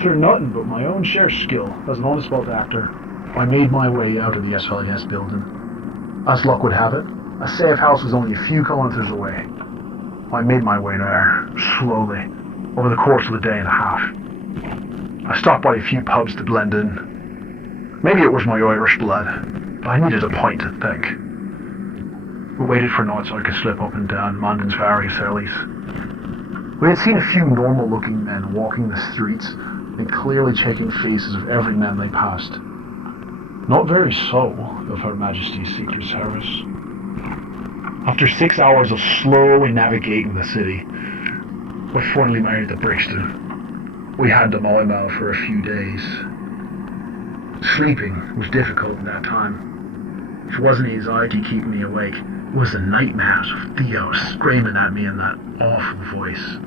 Through nothing but my own sheer skill as an honest boat actor, I made my way out of the SLS building. As luck would have it, a safe house was only a few kilometers away. I made my way there, slowly, over the course of a day and a half. I stopped by a few pubs to blend in. Maybe it was my Irish blood, but I needed a pint to think. We waited for night so I could slip up and down Mandan's various alleys. We had seen a few normal-looking men walking the streets and clearly checking faces of every man they passed. Not very so of Her Majesty's Secret Service. After 6 hours of slowly navigating the city, we finally made it to Brixton. We had the mile for a few days. Sleeping was difficult in that time. It wasn't anxiety keeping me awake, it was the nightmares of Theo screaming at me in that awful voice.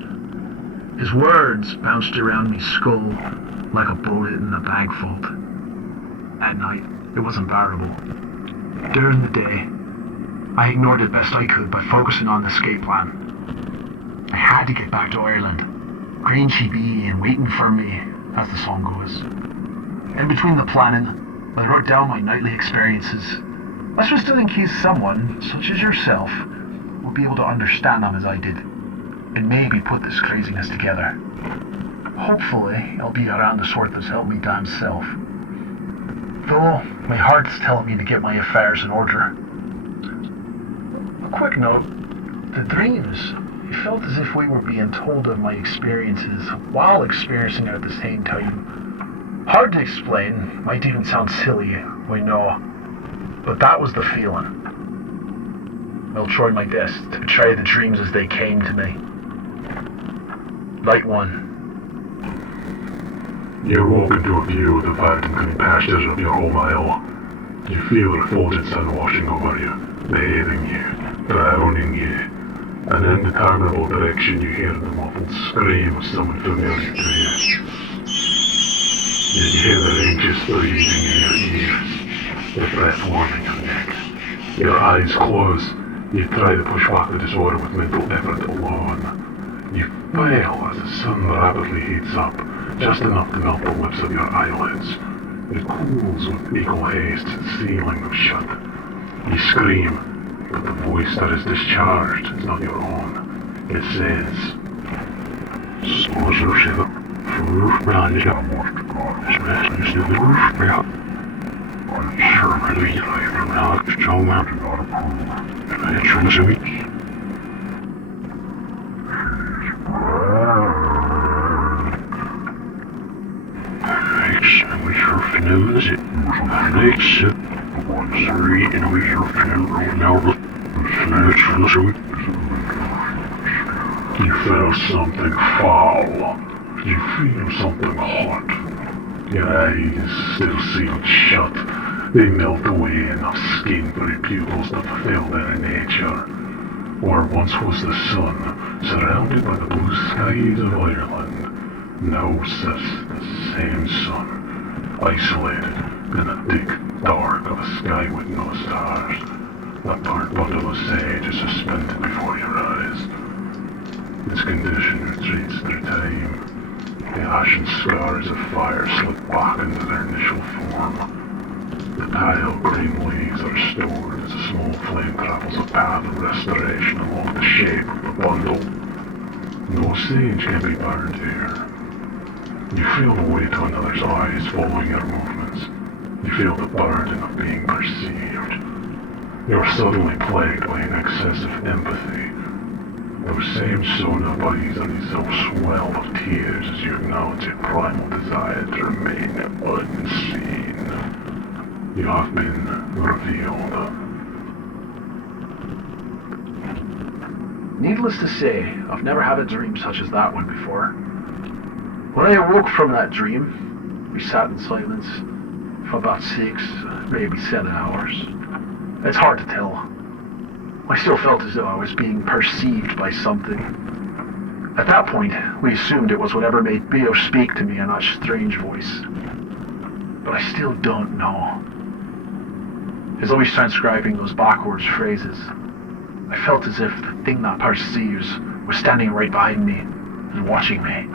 His words bounced around me skull like a bullet in a bag vault. At night, it was unbearable. During the day, I ignored it best I could by focusing on the escape plan. I had to get back to Ireland. Green she be and waiting for me, as the song goes. In between the planning, I wrote down my nightly experiences. This was still in case someone, such as yourself, would be able to understand them as I did, and maybe put this craziness together. Hopefully, I'll be around the sort that's helped me damn self. Though, my heart's telling me to get my affairs in order. A quick note, the dreams, it felt as if we were being told of my experiences while experiencing it at the same time. Hard to explain, might even sound silly, I know, but that was the feeling. I'll try my best to portray the dreams as they came to me. Night 1. You walk into a view of the verdant pastures of your home isle. You feel the refulgent sun washing over you, bathing you, drowning you. An indeterminable direction you hear the muffled scream of someone familiar to you. You hear the anxious breathing in your ears, the breath warming your neck. Your eyes close. You try to push back the disorder with mental effort alone. You fail as the sun rapidly heats up, just enough to melt the lips of your eyelids. It cools with equal haste, sealing them shut. You scream, but the voice that is discharged is not your own. It says, "Soldier shiver, for brand I'm sure I leave from now to John Mountain not approved. And I trim as a week. And we sure flew is it. Alex, sorry, and we sure flew now. You feel something foul. You feel something hot. Your eyes still sealed shut. They melt away enough skin-free pupils to fulfill their nature. Where once was the sun, surrounded by the blue skies of Ireland, now sits the same sun, isolated in the thick dark of a sky with no stars. A burnt bundle of sage is suspended before your eyes. Its condition retreats through time. The ashen scars of fire slip back into their initial form. The pale green leaves are stored as a small flame travels a path of restoration along the shape of the bundle. No sage can be burned here. You feel the weight of another's eyes following your movements. You feel the burden of being perceived. You are suddenly plagued by an excess of empathy. Those same sauna bodies on themselves swell of tears as you acknowledge a primal desire to remain unseen. You have been revealed. Needless to say, I've never had a dream such as that one before. When I awoke from that dream, we sat in silence for about 6, maybe 7 hours. It's hard to tell. I still felt as though I was being perceived by something. At that point, we assumed it was whatever made Bio speak to me in that strange voice. But I still don't know. As though he's transcribing those backwards phrases, I felt as if the thing that perceives was standing right behind me and watching me.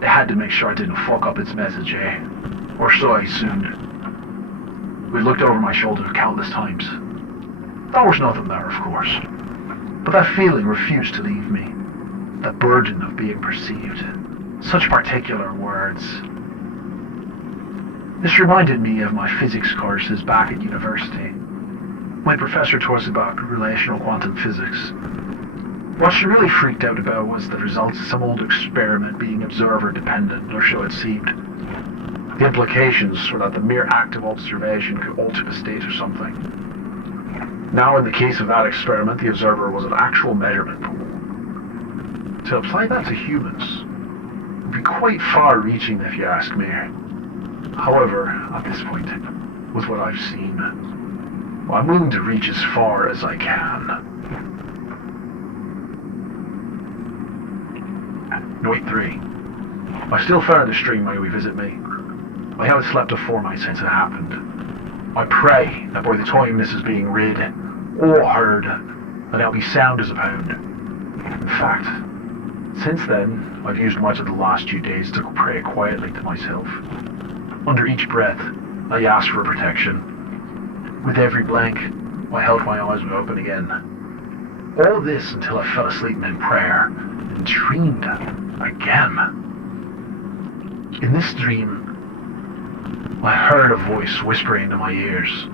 They had to make sure I didn't fuck up its message, eh? Or so I assumed. We looked over my shoulder countless times. There was nothing there, of course. But that feeling refused to leave me. That burden of being perceived. Such particular words. This reminded me of my physics courses back at university. My professor taught us about relational quantum physics. What she really freaked out about was the results of some old experiment being observer-dependent, or so it seemed. The implications were that the mere act of observation could alter the state of something. Now, in the case of that experiment, the observer was an actual measurement pool. To apply that to humans would be quite far-reaching, if you ask me. However, at this point, with what I've seen, I'm willing to reach as far as I can. Night 3. I still found a stream may revisit me. I haven't slept a fortnight since it happened. I pray that by the time this is being read or heard, that I'll be sound as a pound. In fact, since then, I've used much of the last few days to pray quietly to myself. Under each breath, I asked for protection. With every blank, I held my eyes open again. All this until I fell asleep in prayer and dreamed again. In this dream, I heard a voice whispering into my ears.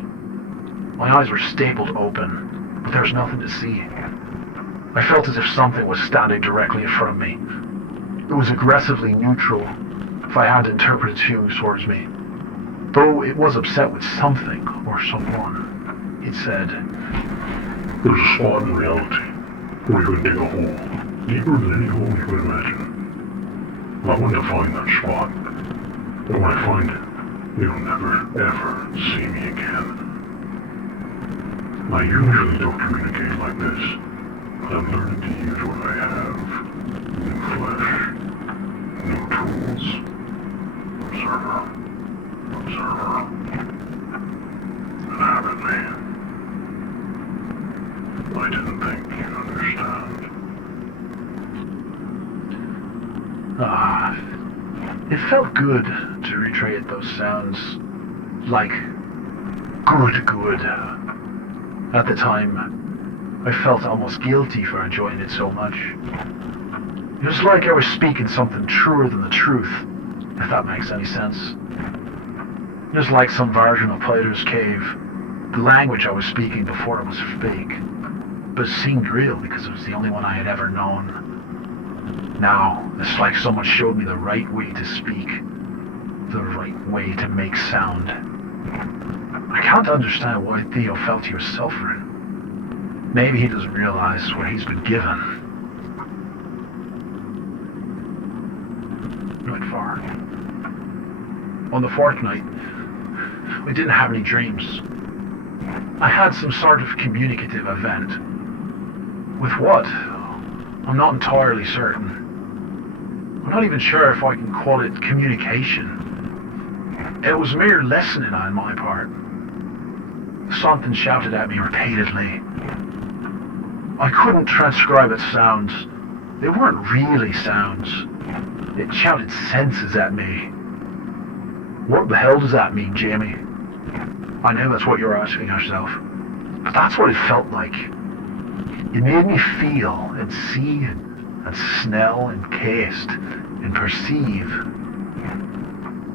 My eyes were stapled open, but there was nothing to see. I felt as if something was standing directly in front of me. It was aggressively neutral, if I had to interpret its feelings towards me. Though it was upset with something or someone, it said, "There's a spot in reality where you can dig a hole, deeper than any hole you could imagine. I want to find that spot, and when I find it, you'll never, ever see me again. I usually don't communicate like this, but I'm learning to use what I have. New flesh, new tools. Observer. Inhabit me. I didn't think you'd understand." It felt good to recreate those sounds. Like, good. At the time, I felt almost guilty for enjoying it so much. It was like I was speaking something truer than the truth, if that makes any sense. It was like some version of Plato's Cave. The language I was speaking before it was fake, but it seemed real because it was the only one I had ever known. Now, it's like someone showed me the right way to speak, the right way to make sound. I can't understand why Theo felt he was suffering. Maybe he doesn't realize what he's been given. Not far. On the fourth night, we didn't have any dreams. I had some sort of communicative event. With what? I'm not entirely certain. I'm not even sure if I can call it communication. It was mere listening on my part. Something shouted at me repeatedly. I couldn't transcribe its sounds. They weren't really sounds. It shouted senses at me. What the hell does that mean, Jamie? I know that's what you're asking yourself. But that's what it felt like. It made me feel and see and smell and taste and perceive.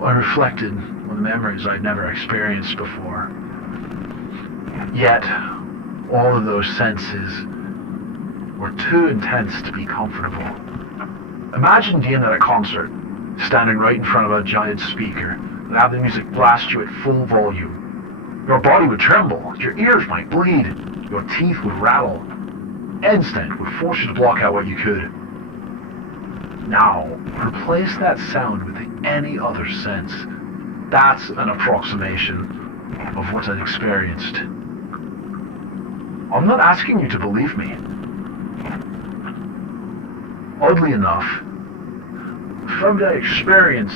I reflected on memories I'd never experienced before. Yet, all of those senses were too intense to be comfortable. Imagine being at a concert, standing right in front of a giant speaker, and have the music blast you at full volume. Your body would tremble, your ears might bleed, your teeth would rattle. Instinct would force you to block out what you could. Now, replace that sound with any other sense. That's an approximation of what I'd experienced. I'm not asking you to believe me. Oddly enough, from that experience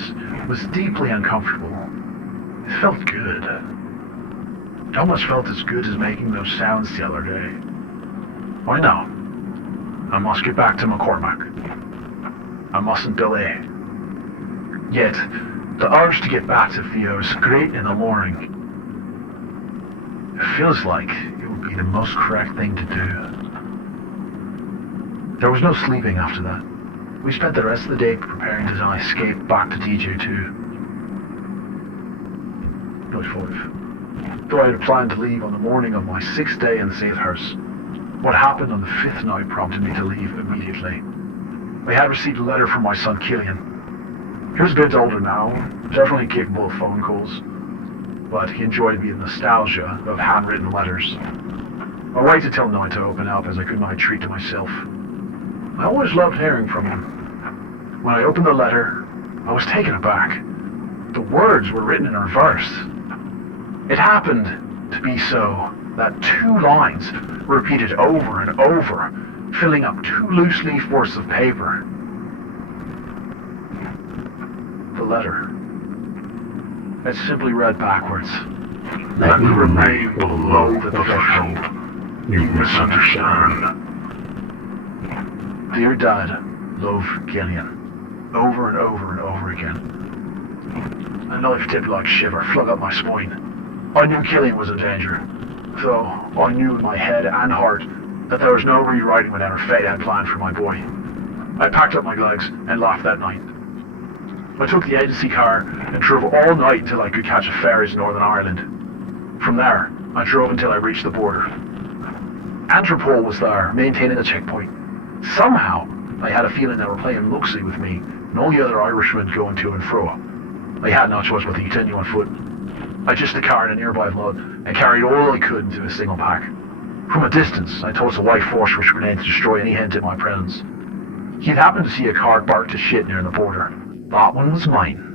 was deeply uncomfortable. It felt good. It almost felt as good as making those sounds the other day. I know. I must get back to McCormack. I mustn't delay. Yet, the urge to get back to Theo is great in the morning. It feels like it would be the most correct thing to do. There was no sleeping after that. We spent the rest of the day preparing to escape back to DJ2. Note 5. Though I had planned to leave on the morning of my 6th day in Safehurst, what happened on the 5th night prompted me to leave immediately. I had received a letter from my son Killian. He was a bit older now, definitely capable of phone calls, but he enjoyed the nostalgia of handwritten letters. I waited till night to open up as I could not treat to myself. I always loved hearing from him. When I opened the letter, I was taken aback. The words were written in reverse. It happened to be so that 2 lines were repeated over and over, filling up 2 loose leaf worths of paper. The letter. It simply read backwards. Let me remain below the threshold. You misunderstand. Dear Dad, love Killian. Over and over and over again. A knife tipped like shiver flung up my spine. I knew Killian was in danger, though I knew in my head and heart that there was no rewriting whatever fate had planned for my boy. I packed up my bags and left that night. I took the agency car and drove all night until I could catch a ferry to Northern Ireland. From there, I drove until I reached the border. Antropol was there, maintaining the checkpoint. Somehow, I had a feeling they were playing look-see with me and all the other Irishmen going to and fro. I had no choice but to continue on foot. I hitched the car in a nearby flood and carried all I could into a single pack. From a distance, I tossed a white phosphorus grenade to destroy any hint at my presence. He'd happened to see a car parked to shit near the border. That one was mine.